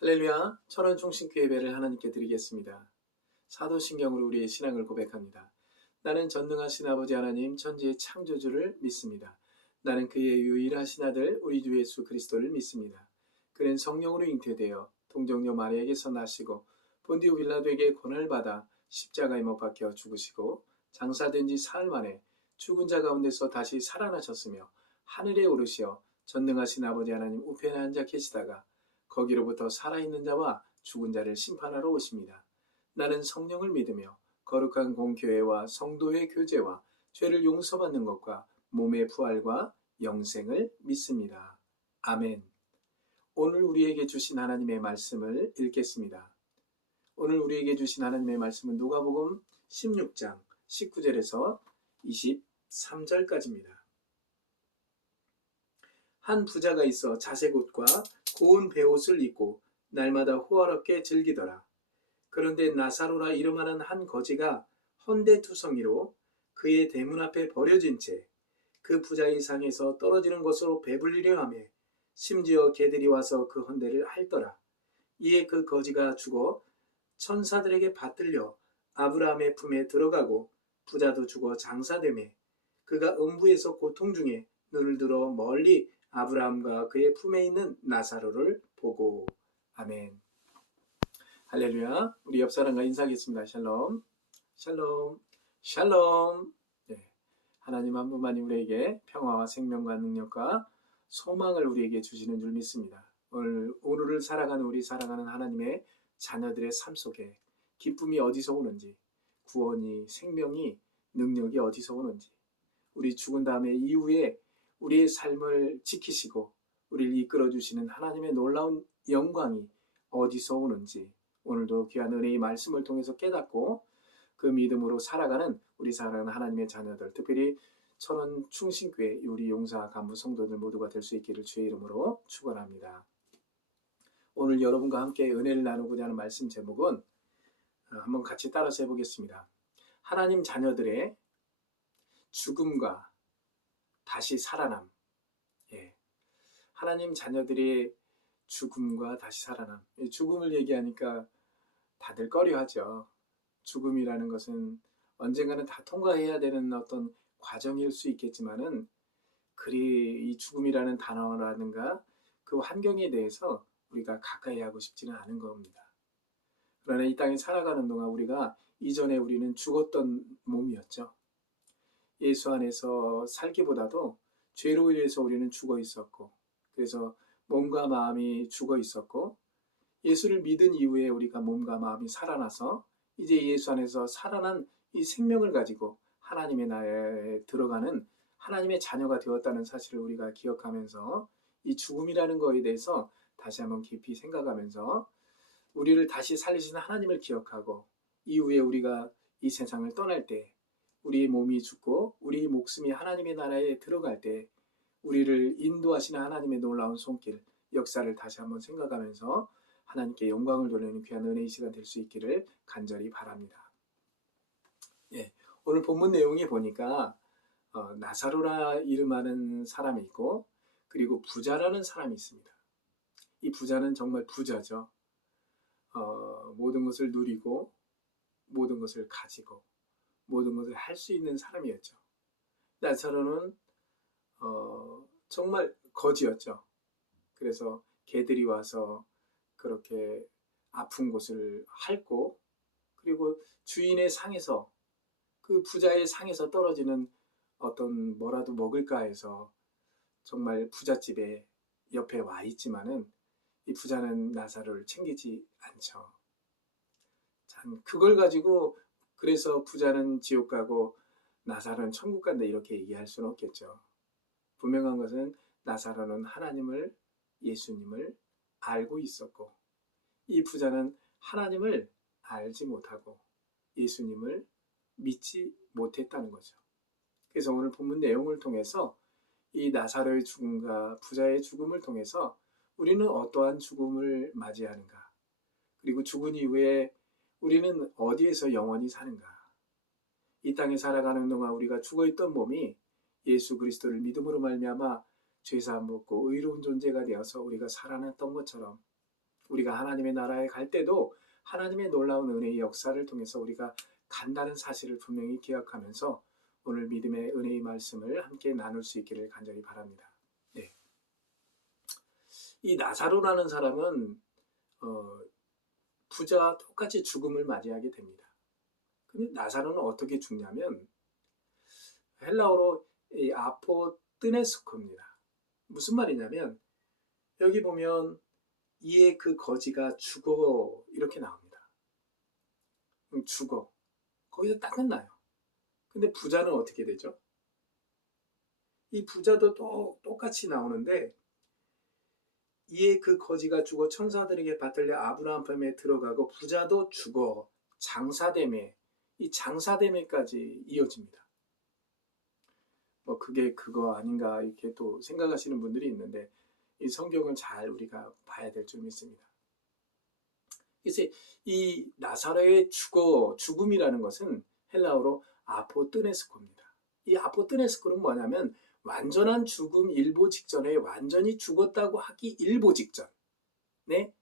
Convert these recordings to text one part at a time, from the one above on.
할렐루야, 천원 충신교 예배를 하나님께 드리겠습니다. 사도신경으로 우리의 신앙을 고백합니다. 나는 전능하신 아버지 하나님 천지의 창조주를 믿습니다. 나는 그의 유일하신 아들 우리 주 예수 그리스도를 믿습니다. 그는 성령으로 잉태되어 동정녀 마리아에게서 나시고 본디오 빌라도에게 고난을 받아 십자가에 못 박혀 죽으시고 장사된 지 사흘 만에 죽은 자 가운데서 다시 살아나셨으며 하늘에 오르시어 전능하신 아버지 하나님 우편에 앉아 계시다가 거기로부터 살아있는 자와 죽은 자를 심판하러 오십니다. 나는 성령을 믿으며 거룩한 공교회와 성도의 교제와 죄를 용서받는 것과 몸의 부활과 영생을 믿습니다. 아멘. 오늘 우리에게 주신 하나님의 말씀을 읽겠습니다. 오늘 우리에게 주신 하나님의 말씀은 누가복음 16장 19절에서 23절까지입니다. 한 부자가 있어 자색 옷과 고운 베옷을 입고 날마다 호화롭게 즐기더라. 그런데 나사로라 이름하는 한 거지가 헌데투성이로 그의 대문 앞에 버려진 채 그 부자의 상에서 떨어지는 것으로 배불리려 하며 심지어 개들이 와서 그 헌데를 핥더라. 이에 그 거지가 죽어 천사들에게 받들려 아브라함의 품에 들어가고 부자도 죽어 장사되매 그가 음부에서 고통 중에 눈을 들어 멀리 아브라함과 그의 품에 있는 나사로를 보고. 아멘. 할렐루야. 우리 옆 사람과 인사하겠습니다. 샬롬, 샬롬, 샬롬. 네. 하나님 한 분만이 우리에게 평화와 생명과 능력과 소망을 우리에게 주시는 줄 믿습니다. 오늘을 살아가는 우리 사랑하는 하나님의 자녀들의 삶 속에 기쁨이 어디서 오는지, 구원이, 생명이, 능력이 어디서 오는지, 우리 죽은 다음에 이후에 우리의 삶을 지키시고 우리를 이끌어주시는 하나님의 놀라운 영광이 어디서 오는지 오늘도 귀한 은혜의 말씀을 통해서 깨닫고 그 믿음으로 살아가는 우리 사랑하는 하나님의 자녀들, 특별히 천원 충신교회 우리 용사 간부 성도들 모두가 될 수 있기를 주의 이름으로 축원합니다. 오늘 여러분과 함께 은혜를 나누고자 하는 말씀 제목은 한번 같이 따라서 해보겠습니다. 하나님 자녀들의 죽음과 다시 살아남. 예. 하나님 자녀들의 죽음과 다시 살아남. 죽음을 얘기하니까 다들 꺼려하죠. 죽음이라는 것은 언젠가는 다 통과해야 되는 어떤 과정일 수 있겠지만은 그리 이 죽음이라는 단어라든가 그 환경에 대해서 우리가 가까이 하고 싶지는 않은 겁니다. 그러나 이 땅에 살아가는 동안 우리가 이전에 우리는 죽었던 몸이었죠. 예수 안에서 살기보다도 죄로 인해서 우리는 죽어 있었고, 그래서 몸과 마음이 죽어 있었고, 예수를 믿은 이후에 우리가 몸과 마음이 살아나서 이제 예수 안에서 살아난 이 생명을 가지고 하나님의 나라에 들어가는 하나님의 자녀가 되었다는 사실을 우리가 기억하면서 이 죽음이라는 거에 대해서 다시 한번 깊이 생각하면서 우리를 다시 살리시는 하나님을 기억하고 이후에 우리가 이 세상을 떠날 때 우리의 몸이 죽고 우리 목숨이 하나님의 나라에 들어갈 때 우리를 인도하시는 하나님의 놀라운 손길, 역사를 다시 한번 생각하면서 하나님께 영광을 돌리는 귀한 은혜의 시간 될 수 있기를 간절히 바랍니다. 예, 오늘 본문 내용에 보니까 나사로라 이름하는 사람이 있고 그리고 부자라는 사람이 있습니다. 이 부자는 정말 부자죠. 모든 것을 누리고 모든 것을 가지고 모든 것을 할 수 있는 사람이었죠. 나사로는 정말 거지였죠. 그래서 개들이 와서 그렇게 아픈 곳을 핥고 그리고 주인의 상에서 그 부자의 상에서 떨어지는 어떤 뭐라도 먹을까 해서 정말 부잣집에 옆에 와 있지만은 이 부자는 나사로를 챙기지 않죠. 참 그걸 가지고 그래서 부자는 지옥 가고 나사로는 천국 간다 이렇게 얘기할 수는 없겠죠. 분명한 것은 나사로는 하나님을, 예수님을 알고 있었고 이 부자는 하나님을 알지 못하고 예수님을 믿지 못했다는 거죠. 그래서 오늘 본문 내용을 통해서 이 나사로의 죽음과 부자의 죽음을 통해서 우리는 어떠한 죽음을 맞이하는가, 그리고 죽은 이후에 우리는 어디에서 영원히 사는가. 이 땅에 살아가는 동안 우리가 죽어있던 몸이 예수 그리스도를 믿음으로 말미암아 죄사함 받고 의로운 존재가 되어서 우리가 살아났던 것처럼 우리가 하나님의 나라에 갈 때도 하나님의 놀라운 은혜의 역사를 통해서 우리가 간다는 사실을 분명히 기억하면서 오늘 믿음의 은혜의 말씀을 함께 나눌 수 있기를 간절히 바랍니다. 네. 이 나사로라는 사람은 부자와 똑같이 죽음을 맞이하게 됩니다. 근데 나사로는 어떻게 죽냐면 헬라어로 이 아포뜨네스코입니다. 무슨 말이냐면 여기 보면 이에 그 거지가 죽어 이렇게 나옵니다. 죽어. 거기서 딱 끝나요. 근데 부자는 어떻게 되죠? 이 부자도 똑같이 나오는데 이에 그 거지가 죽어 천사들에게 받들려 아브라함 품에 들어가고 부자도 죽어 장사됨에 이 장사됨에까지 이어집니다. 뭐 그게 그거 아닌가 이렇게 또 생각하시는 분들이 있는데 이 성경을 잘 우리가 봐야 될 줄 믿습니다. 그래서 이 나사로의 죽음이라는 것은 헬라어로 아포뜨네스코입니다. 이 아포뜨네스코는 뭐냐면 완전한 죽음 일보 직전에 완전히 죽었다고 하기 일보 직전. 네?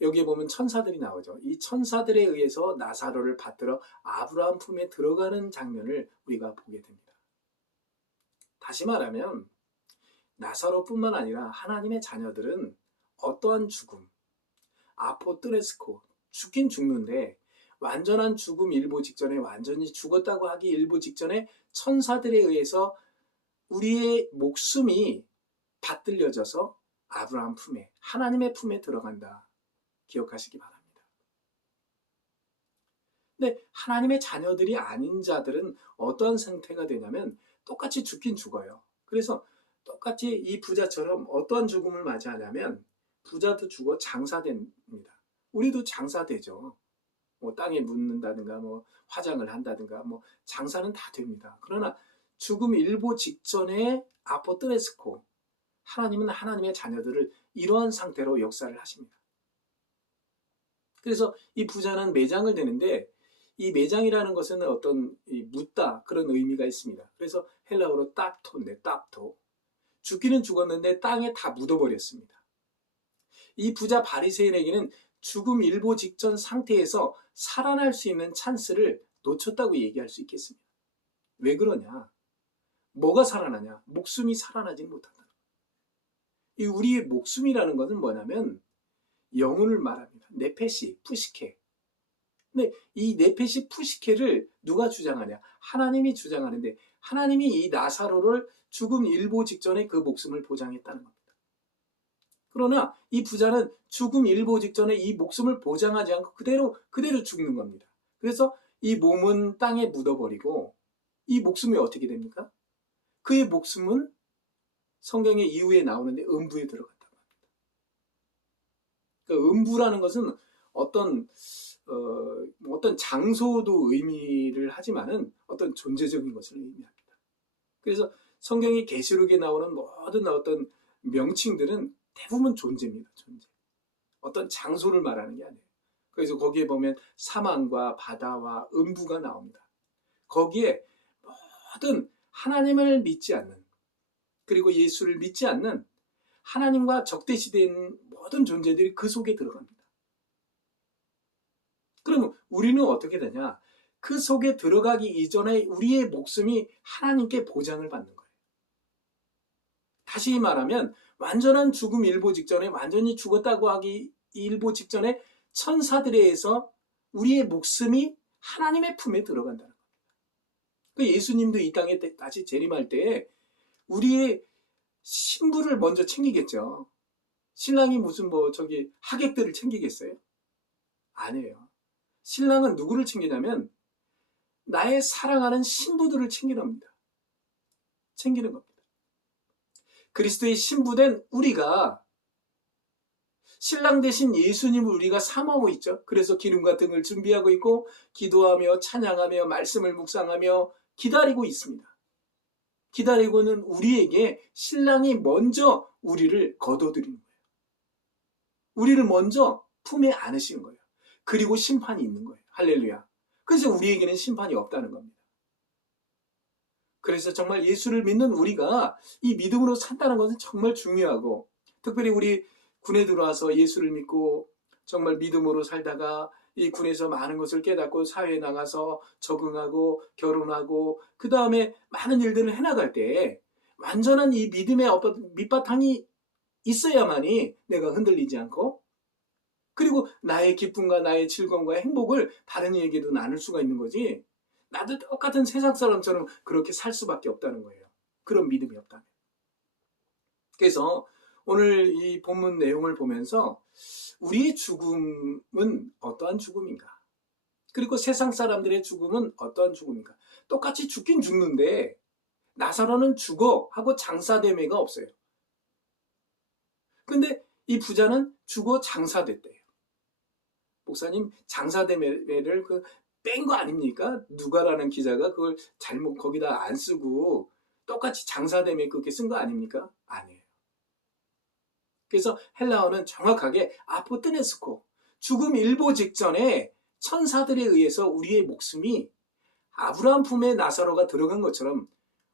여기에 보면 천사들이 나오죠. 이 천사들에 의해서 나사로를 받들어 아브라함 품에 들어가는 장면을 우리가 보게 됩니다. 다시 말하면 나사로뿐만 아니라 하나님의 자녀들은 어떠한 죽음, 아포뜨레스코, 죽긴 죽는데 완전한 죽음 일보 직전에 완전히 죽었다고 하기 일보 직전에 천사들에 의해서 우리의 목숨이 받들려져서 아브라함 품에, 하나님의 품에 들어간다. 기억하시기 바랍니다. 근데 하나님의 자녀들이 아닌 자들은 어떠한 상태가 되냐면 똑같이 죽긴 죽어요. 그래서 똑같이 이 부자처럼 어떠한 죽음을 맞이하냐면 부자도 죽어 장사됩니다. 우리도 장사되죠. 뭐 땅에 묻는다든가 뭐 화장을 한다든가 뭐 장사는 다 됩니다. 그러나 죽음 일보 직전에 아포뜨레스코 하나님은 하나님의 자녀들을 이러한 상태로 역사를 하십니다. 그래서 이 부자는 매장을 되는데 이 매장이라는 것은 어떤 묻다 그런 의미가 있습니다. 그래서 헬라어로 tap토인데 tap토 죽기는 죽었는데 땅에 다 묻어버렸습니다. 이 부자 바리새인에게는 죽음 일보 직전 상태에서 살아날 수 있는 찬스를 놓쳤다고 얘기할 수 있겠습니다. 왜 그러냐? 뭐가 살아나냐? 목숨이 살아나지 못한다. 이 우리의 목숨이라는 것은 뭐냐면 영혼을 말합니다. 네페시, 푸시케. 근데 이 네페시, 푸시케를 누가 주장하냐? 하나님이 주장하는데 하나님이 이 나사로를 죽음 일보 직전에 그 목숨을 보장했다는 겁니다. 그러나 이 부자는 죽음 일보 직전에 이 목숨을 보장하지 않고 그대로 죽는 겁니다. 그래서 이 몸은 땅에 묻어버리고 이 목숨이 어떻게 됩니까? 그의 목숨은 성경의 이후에 나오는데 음부에 들어갔다고 합니다. 그러니까 음부라는 것은 어떤 장소도 의미를 하지만은 어떤 존재적인 것을 의미합니다. 그래서 성경의 계시록에 나오는 모든 어떤 명칭들은 대부분 존재입니다. 존재. 어떤 장소를 말하는 게 아니에요. 그래서 거기에 보면 사망과 바다와 음부가 나옵니다. 거기에 모든 하나님을 믿지 않는 그리고 예수를 믿지 않는 하나님과 적대시된 모든 존재들이 그 속에 들어갑니다. 그러면 우리는 어떻게 되냐? 그 속에 들어가기 이전에 우리의 목숨이 하나님께 보장을 받는 거예요. 다시 말하면 완전한 죽음 일보 직전에 완전히 죽었다고 하기 일보 직전에 천사들에 의해서 우리의 목숨이 하나님의 품에 들어간다는 겁니다. 예수님도 이 땅에 다시 재림할 때 우리의 신부를 먼저 챙기겠죠. 신랑이 무슨 하객들을 챙기겠어요? 아니에요. 신랑은 누구를 챙기냐면 나의 사랑하는 신부들을 챙기는 겁니다. 그리스도의 신부된 우리가 신랑 대신 예수님을 우리가 사모하고 있죠. 그래서 기름과 등을 준비하고 있고 기도하며 찬양하며 말씀을 묵상하며 기다리고 있습니다. 기다리고는 우리에게 신랑이 먼저 우리를 거둬들이는 거예요. 우리를 먼저 품에 안으시는 거예요. 그리고 심판이 있는 거예요. 할렐루야. 그래서 우리에게는 심판이 없다는 겁니다. 그래서 정말 예수를 믿는 우리가 이 믿음으로 산다는 것은 정말 중요하고 특별히 우리 군에 들어와서 예수를 믿고 정말 믿음으로 살다가 이 군에서 많은 것을 깨닫고 사회에 나가서 적응하고 결혼하고 그 다음에 많은 일들을 해나갈 때 완전한 이 믿음의 어떤 밑바탕이 있어야만이 내가 흔들리지 않고 그리고 나의 기쁨과 나의 즐거움과 행복을 다른 이에게도 나눌 수가 있는 거지. 나도 똑같은 세상 사람처럼 그렇게 살 수밖에 없다는 거예요. 그런 믿음이 없다면. 그래서 오늘 이 본문 내용을 보면서 우리의 죽음은 어떠한 죽음인가? 그리고 세상 사람들의 죽음은 어떠한 죽음인가? 똑같이 죽긴 죽는데 나사로는 죽어 하고 장사됨에가 없어요. 근데 이 부자는 죽어 장사됐대요. 목사님, 장사됨에를 뺀 거 아닙니까? 누가라는 기자가 그걸 잘못 거기다 안 쓰고 똑같이 장사됨에 그렇게 쓴 거 아닙니까? 아니에요. 그래서 헬라어는 정확하게 아포테네스코, 죽음 일보 직전에 천사들에 의해서 우리의 목숨이 아브라함 품에 나사로가 들어간 것처럼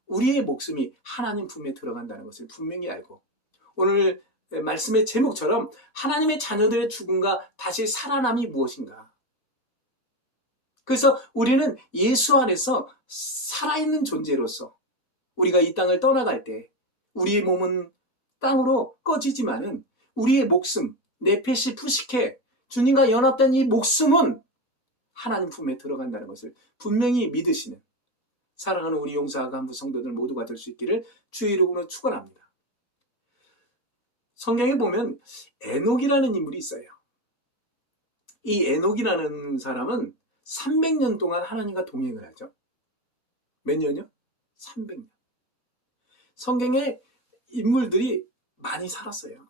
우리의 목숨이 하나님 품에 들어간다는 것을 분명히 알고 오늘 말씀의 제목처럼 하나님의 자녀들의 죽음과 다시 살아남이 무엇인가? 그래서 우리는 예수 안에서 살아있는 존재로서 우리가 이 땅을 떠나갈 때 우리의 몸은 땅으로 꺼지지만은 우리의 목숨, 네페시 푸시케, 주님과 연합된 이 목숨은 하나님 품에 들어간다는 것을 분명히 믿으시는 사랑하는 우리 용사와 간부 성도들 모두가 될 수 있기를 주의 이름으로 축원합니다. 성경에 보면 에녹이라는 인물이 있어요. 이 에녹이라는 사람은 300년 동안 하나님과 동행을 하죠. 몇 년이요? 300년. 성경에 인물들이 많이 살았어요.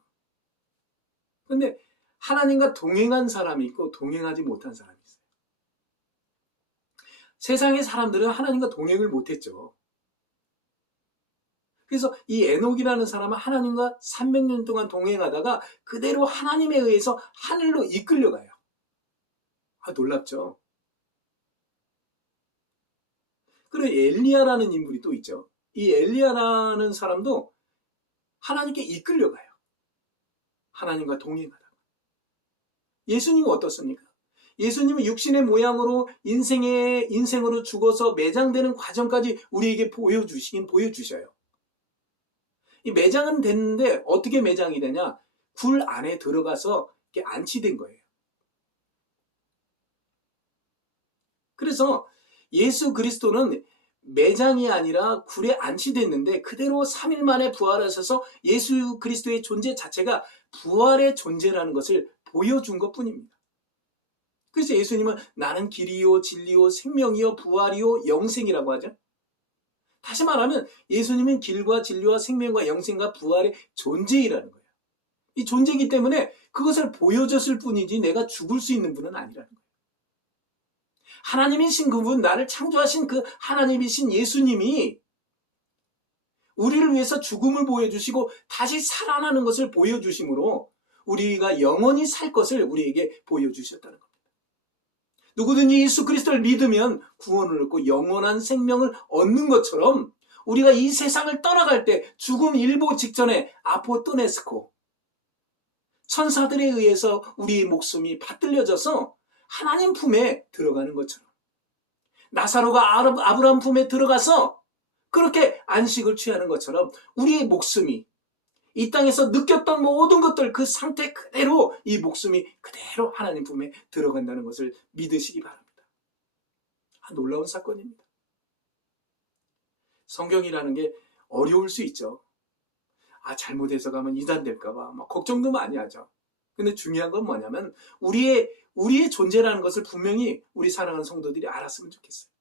근데 하나님과 동행한 사람이 있고 동행하지 못한 사람이 있어요. 세상의 사람들은 하나님과 동행을 못했죠. 그래서 이 에녹이라는 사람은 하나님과 300년 동안 동행하다가 그대로 하나님에 의해서 하늘로 이끌려가요. 놀랍죠? 그리고 엘리야라는 인물이 또 있죠. 이 엘리야라는 사람도 하나님께 이끌려가요. 하나님과 동행하다가. 예수님은 어떻습니까? 예수님은 육신의 모양으로 인생으로 죽어서 매장되는 과정까지 우리에게 보여주셔요. 이 매장은 됐는데 어떻게 매장이 되냐? 굴 안에 들어가서 이렇게 안치된 거예요. 그래서 예수 그리스도는 매장이 아니라 굴에 안치됐는데 그대로 3일 만에 부활하셔서 예수 그리스도의 존재 자체가 부활의 존재라는 것을 보여준 것뿐입니다. 그래서 예수님은 나는 길이요 진리요 생명이요 부활이요 영생이라고 하죠. 다시 말하면 예수님은 길과 진리와 생명과 영생과 부활의 존재이라는 거예요. 이 존재이기 때문에 그것을 보여줬을 뿐이지 내가 죽을 수 있는 분은 아니라는 거예요. 하나님이신 그분, 나를 창조하신 그 하나님이신 예수님이 우리를 위해서 죽음을 보여주시고 다시 살아나는 것을 보여주심으로 우리가 영원히 살 것을 우리에게 보여주셨다는 겁니다. 누구든지 예수 그리스도를 믿으면 구원을 얻고 영원한 생명을 얻는 것처럼 우리가 이 세상을 떠나갈 때 죽음 일보 직전에 아포토네스코 천사들에 의해서 우리의 목숨이 받들려져서 하나님 품에 들어가는 것처럼 나사로가 아브라함 품에 들어가서 그렇게 안식을 취하는 것처럼 우리의 목숨이 이 땅에서 느꼈던 모든 것들 그 상태 그대로 이 목숨이 그대로 하나님 품에 들어간다는 것을 믿으시기 바랍니다. 놀라운 사건입니다. 성경이라는 게 어려울 수 있죠. 잘못 해석하면 이단될까 봐 걱정도 많이 하죠. 근데 중요한 건 뭐냐면 우리의 존재라는 것을 분명히 우리 사랑하는 성도들이 알았으면 좋겠어요.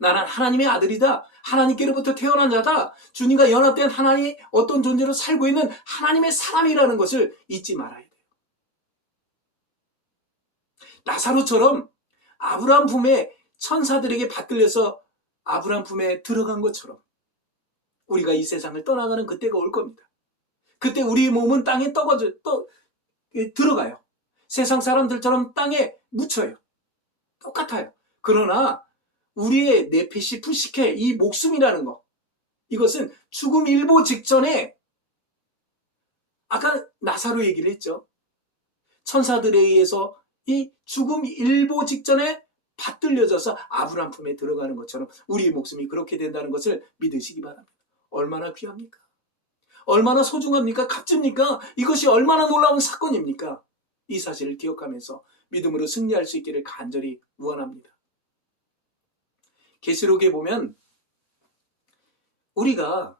나는 하나님의 아들이다. 하나님께로부터 태어난 자다. 주님과 연합된 하나님이 어떤 존재로 살고 있는 하나님의 사람이라는 것을 잊지 말아야 돼요. 나사로처럼 아브라함 품에 천사들에게 받들려서 아브라함 품에 들어간 것처럼 우리가 이 세상을 떠나가는 그때가 올 겁니다. 그때 우리의 몸은 땅에 들어가요. 세상 사람들처럼 땅에 묻혀요. 똑같아요. 그러나 우리의 네페시 푸시케 이 목숨이라는 거 이것은 죽음 일보 직전에 아까 나사로 얘기를 했죠. 천사들에 의해서 이 죽음 일보 직전에 받들려져서 아브라함 품에 들어가는 것처럼 우리의 목숨이 그렇게 된다는 것을 믿으시기 바랍니다. 얼마나 귀합니까? 얼마나 소중합니까? 값집니까? 이것이 얼마나 놀라운 사건입니까? 이 사실을 기억하면서 믿음으로 승리할 수 있기를 간절히 원합니다. 계시록에 보면 우리가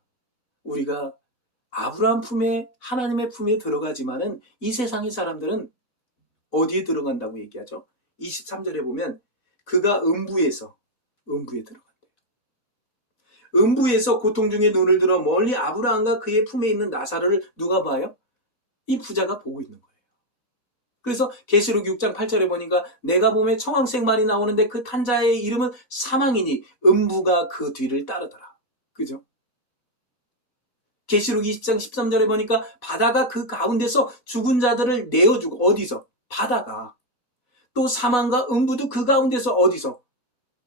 아브라함 품에, 하나님의 품에 들어가지만은 이 세상의 사람들은 어디에 들어간다고 얘기하죠? 23절에 보면 그가 음부에 들어간대요. 음부에서 고통 중에 눈을 들어 멀리 아브라함과 그의 품에 있는 나사로를 누가 봐요? 이 부자가 보고 있는 거예요. 그래서 계시록 6장 8절에 보니까 내가 보매 청황색 말이 나오는데 그 탄 자의 이름은 사망이니 음부가 그 뒤를 따르더라. 그죠? 계시록 20장 13절에 보니까 바다가 그 가운데서 죽은 자들을 내어주고, 어디서? 바다가. 또 사망과 음부도 그 가운데서 어디서?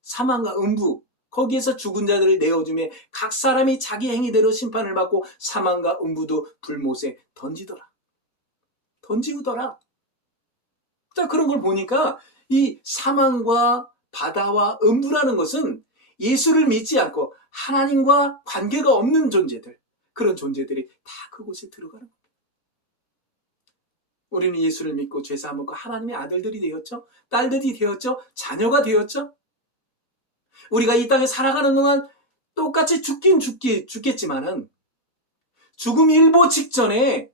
사망과 음부, 거기에서 죽은 자들을 내어주며 각 사람이 자기 행위대로 심판을 받고 사망과 음부도 불못에 던지우더라. 자, 그런 걸 보니까 이 사망과 바다와 음부라는 것은 예수를 믿지 않고 하나님과 관계가 없는 존재들, 그런 존재들이 다 그곳에 들어가는 겁니다. 우리는 예수를 믿고 죄사함 받고 하나님의 아들들이 되었죠. 딸들이 되었죠. 자녀가 되었죠. 우리가 이 땅에 살아가는 동안 똑같이 죽겠지만은 죽음 일보 직전에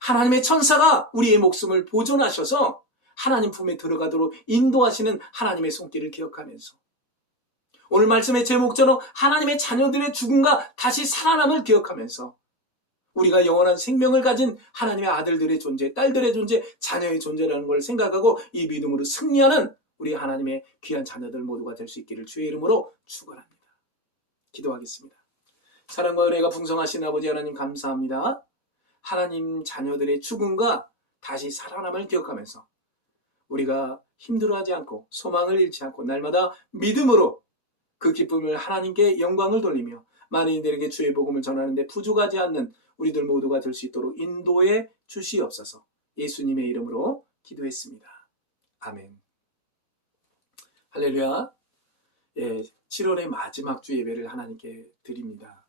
하나님의 천사가 우리의 목숨을 보존하셔서 하나님 품에 들어가도록 인도하시는 하나님의 손길을 기억하면서 오늘 말씀의 제목처럼 하나님의 자녀들의 죽음과 다시 살아남을 기억하면서 우리가 영원한 생명을 가진 하나님의 아들들의 존재, 딸들의 존재, 자녀의 존재라는 걸 생각하고 이 믿음으로 승리하는 우리 하나님의 귀한 자녀들 모두가 될 수 있기를 주의 이름으로 축원합니다. 기도하겠습니다. 사랑과 은혜가 풍성하신 아버지 하나님 감사합니다. 하나님 자녀들의 죽음과 다시 살아남을 기억하면서 우리가 힘들어하지 않고 소망을 잃지 않고 날마다 믿음으로 그 기쁨을 하나님께 영광을 돌리며 많은 이들에게 주의 복음을 전하는데 부족하지 않는 우리들 모두가 될 수 있도록 인도해 주시옵소서. 예수님의 이름으로 기도했습니다. 아멘. 할렐루야. 7월의 마지막 주 예배를 하나님께 드립니다.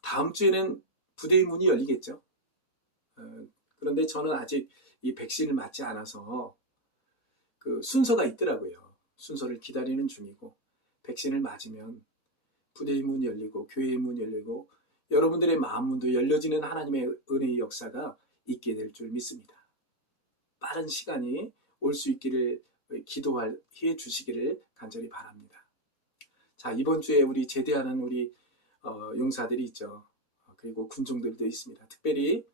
다음 주에는 부대의 문이 열리겠죠. 그런데 저는 아직 이 백신을 맞지 않아서 그 순서가 있더라고요. 순서를 기다리는 중이고 백신을 맞으면 부대의 문이 열리고 교회의 문이 열리고 여러분들의 마음문도 열려지는 하나님의 은혜의 역사가 있게 될 줄 믿습니다. 빠른 시간이 올 수 있기를 기도해 주시기를 간절히 바랍니다. 자, 이번 주에 우리 제대하는 우리 용사들이 있죠. 그리고 군종들도 있습니다. 특별히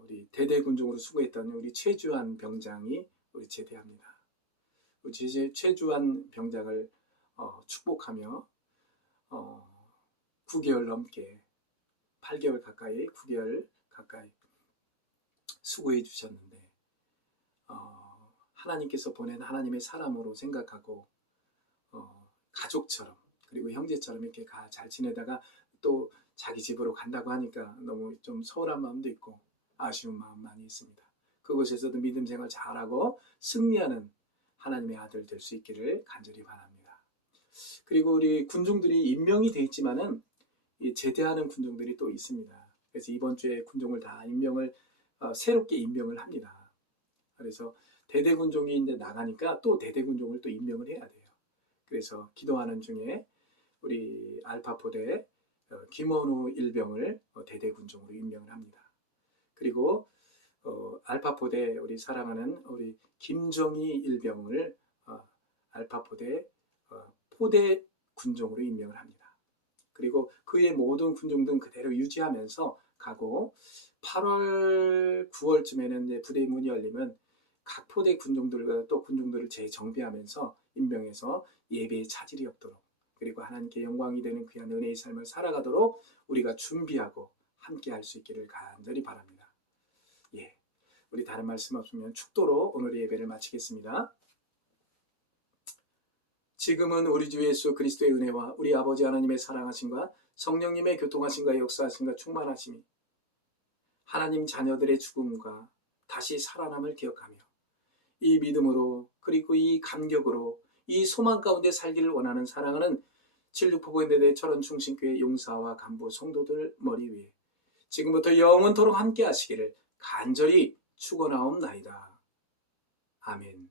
우리 대대군종으로 수고했던 우리 최주환 병장이 우리 제대합니다. 우리 최주환 병장을 축복하며 9개월 넘게 8개월 가까이 9개월 가까이 수고해 주셨는데 하나님께서 보낸 하나님의 사람으로 생각하고 가족처럼 그리고 형제처럼 이렇게 잘 지내다가 또 자기 집으로 간다고 하니까 너무 좀 서운한 마음도 있고 아쉬운 마음 많이 있습니다. 그곳에서도 믿음 생활 잘하고 승리하는 하나님의 아들 될 수 있기를 간절히 바랍니다. 그리고 우리 군종들이 임명이 돼 있지만은 제대하는 군종들이 또 있습니다. 그래서 이번 주에 군종을 다 임명을 새롭게 임명을 합니다. 그래서 대대군종이 이제 나가니까 또 대대군종을 또 임명을 해야 돼요. 그래서 기도하는 중에 우리 알파포대 김원우 일병을 대대군종으로 임명을 합니다. 그리고 알파포대 우리 사랑하는 우리 김정희 일병을 알파포대 포대 군종으로 임명을 합니다. 그리고 그의 모든 군종들은 그대로 유지하면서 가고 8월, 9월쯤에는 이제 부대의 문이 열리면 각 포대 군종들과 또 군종들을 재정비하면서 임명해서 예배에 차질이 없도록 그리고 하나님께 영광이 되는 귀한 은혜의 삶을 살아가도록 우리가 준비하고 함께 할 수 있기를 간절히 바랍니다. 우리 다른 말씀 없으면 축도로 오늘의 예배를 마치겠습니다. 지금은 우리 주 예수 그리스도의 은혜와 우리 아버지 하나님의 사랑하심과 성령님의 교통하심과 역사하심과 충만하심이 하나님 자녀들의 죽음과 다시 살아남을 기억하며 이 믿음으로 그리고 이 감격으로 이 소망 가운데 살기를 원하는 사랑하는 진륙포고인대대 철원중심교회 용사와 간부 성도들 머리 위에 지금부터 영원토록 함께 하시기를 간절히 축원하옵나이다. 아멘.